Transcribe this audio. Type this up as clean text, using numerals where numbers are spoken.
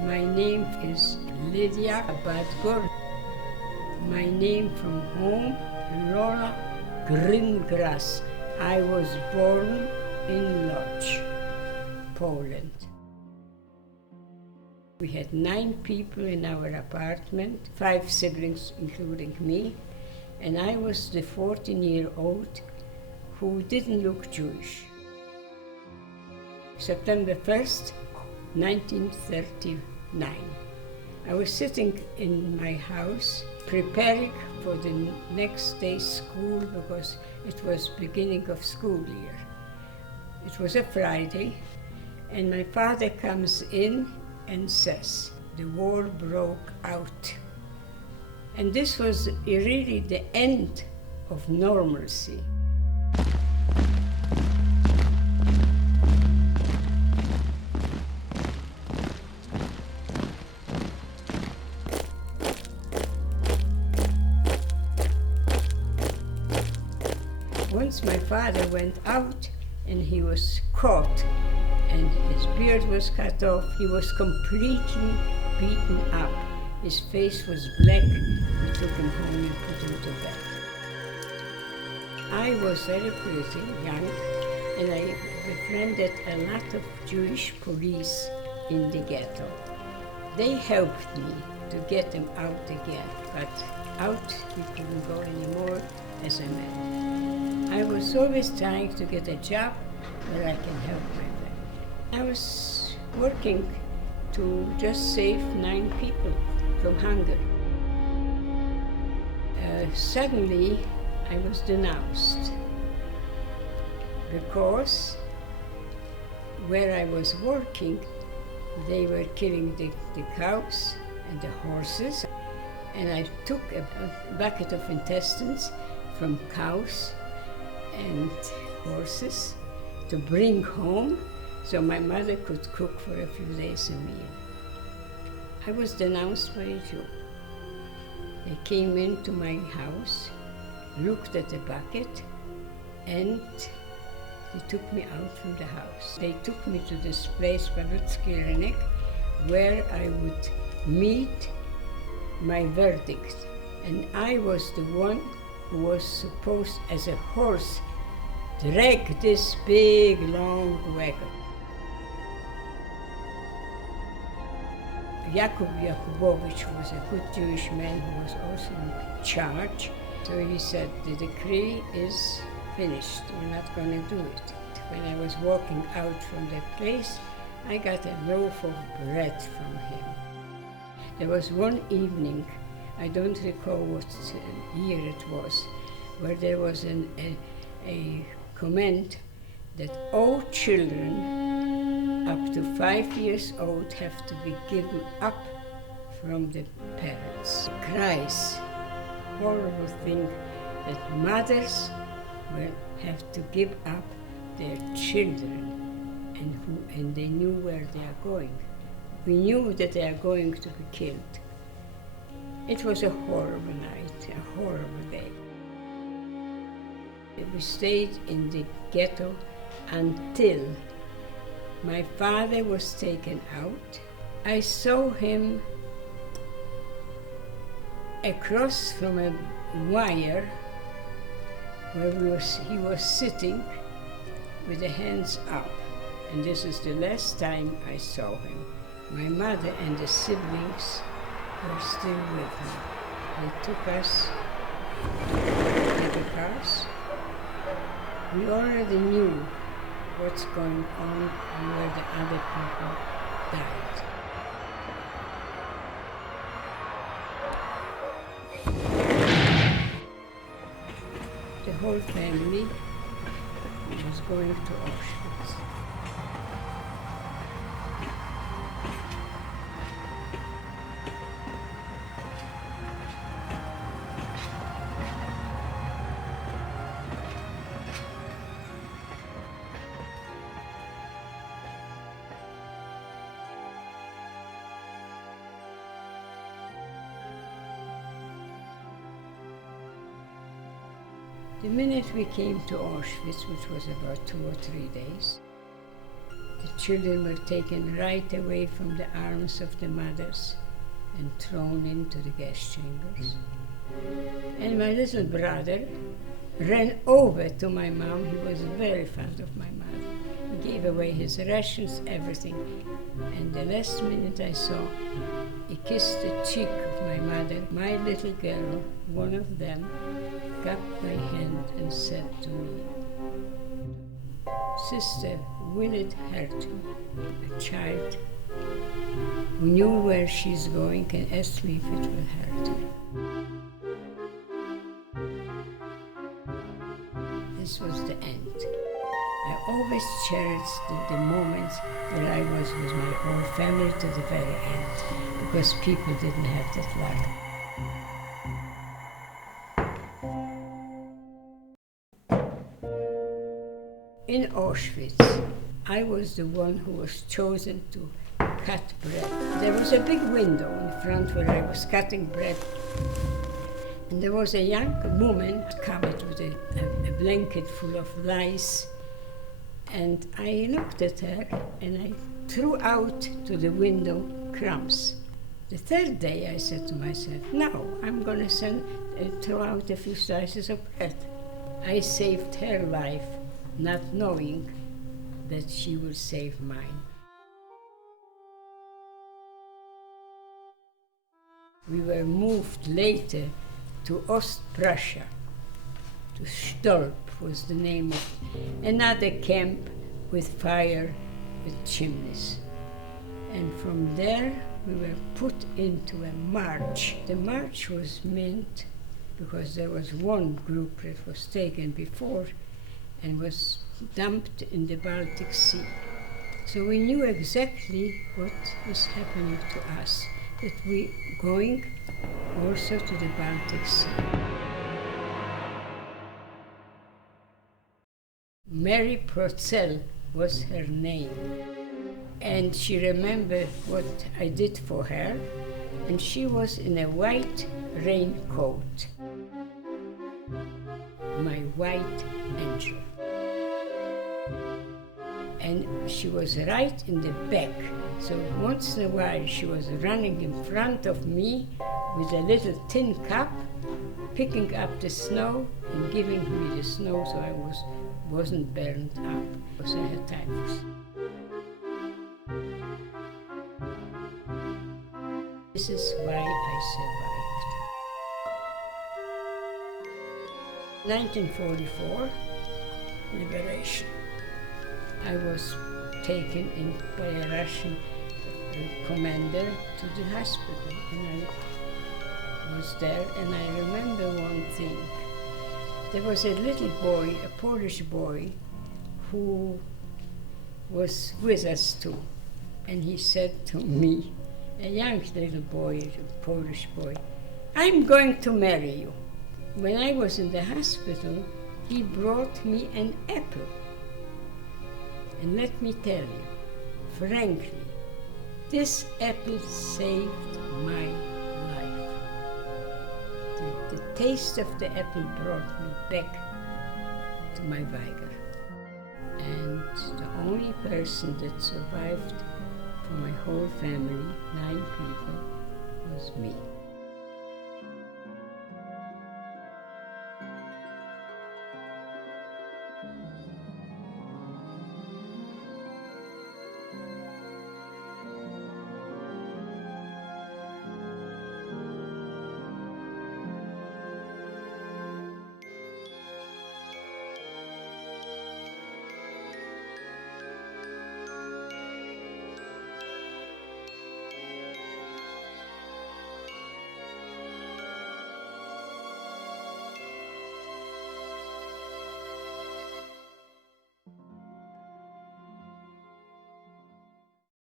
My name is Lidia Budgor. My name from home, Lola Gryngras. I was born in Lodz, Poland. We had 9 people in our apartment, 5 siblings including me, and I was the 14-year-old who didn't look Jewish. September 1st, 1939. I was sitting in my house preparing for the next day's school because it was beginning of school year. It was a Friday, and my father comes in and says, the war broke out. And this was really the end of normalcy. Once my father went out and he was caught and his beard was cut off. He was completely beaten up. His face was black. We took him home and put him to bed. I was very pretty, young, and I befriended a lot of Jewish police in the ghetto. They helped me to get him out again, but out he couldn't go anymore as a man. I was always trying to get a job where I can help my family. I was working to just save 9 people from hunger. Suddenly, I was denounced because where I was working, they were killing the cows and the horses, and I took a bucket of intestines from cows and horses to bring home so my mother could cook for a few days a meal. I was denounced by a Jew. They came into my house, looked at the bucket, and they took me out from the house. They took me to this place, Lodz Ghetto, where I would meet my verdict. And I was the one who was supposed, as a horse, drag this big, long wagon. Jakubowicz was a good Jewish man who was also in charge. So he said, the decree is finished, we're not going to do it. When I was walking out from that place, I got a loaf of bread from him. There was one evening, I don't recall what year it was, where there was a comment that all children up to 5 years old have to be given up from the parents. Cries, horrible thing that mothers will have to give up their children, and they knew where they are going. We knew that they are going to be killed. It was a horrible night, a horrible day. We stayed in the ghetto until my father was taken out. I saw him across from a wire where he was sitting with the hands up. And this is the last time I saw him. My mother and the siblings were still with me. They took us to the cars. We already knew what's going on and where the other people died. The whole family was going to Auschwitz. The minute we came to Auschwitz, which was about 2 or 3 days, The children were taken right away from the arms of the mothers and thrown into the gas chambers. And my little brother ran over to my mom. He was very fond of my mother. He gave away his rations, everything. And the last minute I saw, he kissed the cheek of my mother. My little girl, one of them, got my hand and said to me, "Sister, will it hurt you?" A child who knew where she's going can ask me if it will hurt her. This was the end. I always cherished the moments that I was with my whole family to the very end, because people didn't have that luck. In Auschwitz, I was the one who was chosen to cut bread. There was a big window in front where I was cutting bread. And there was a young woman covered with a blanket full of lice. And I looked at her and I threw out to the window crumbs. The third day I said to myself, no, I'm going to throw out a few slices of bread. I saved her life, not knowing that she would save mine. We were moved later to Ost-Prussia, to Stolp was the name of another camp with fire, with chimneys. And from there we were put into a march. The march was meant because there was one group that was taken before and was dumped in the Baltic Sea. So we knew exactly what was happening to us, that we going also to the Baltic Sea. Mary Purcell was her name, and she remembered what I did for her, and she was in a white raincoat, my white angel. And she was right in the back, so once in a while she was running in front of me with a little tin cup, picking up the snow and giving me the snow so I wasn't burned up, because I had typhus. This is why I survived. 1944, liberation. I was taken in by a Russian commander to the hospital, and I was there, and I remember one thing. There was a little boy, a Polish boy, who was with us too, and he said to me, a young little boy, a Polish boy, "I'm going to marry you." When I was in the hospital, he brought me an apple. And let me tell you, frankly, this apple saved my life. The taste of the apple brought me back to my vigor. And the only person that survived for my whole family, 9 people, was me.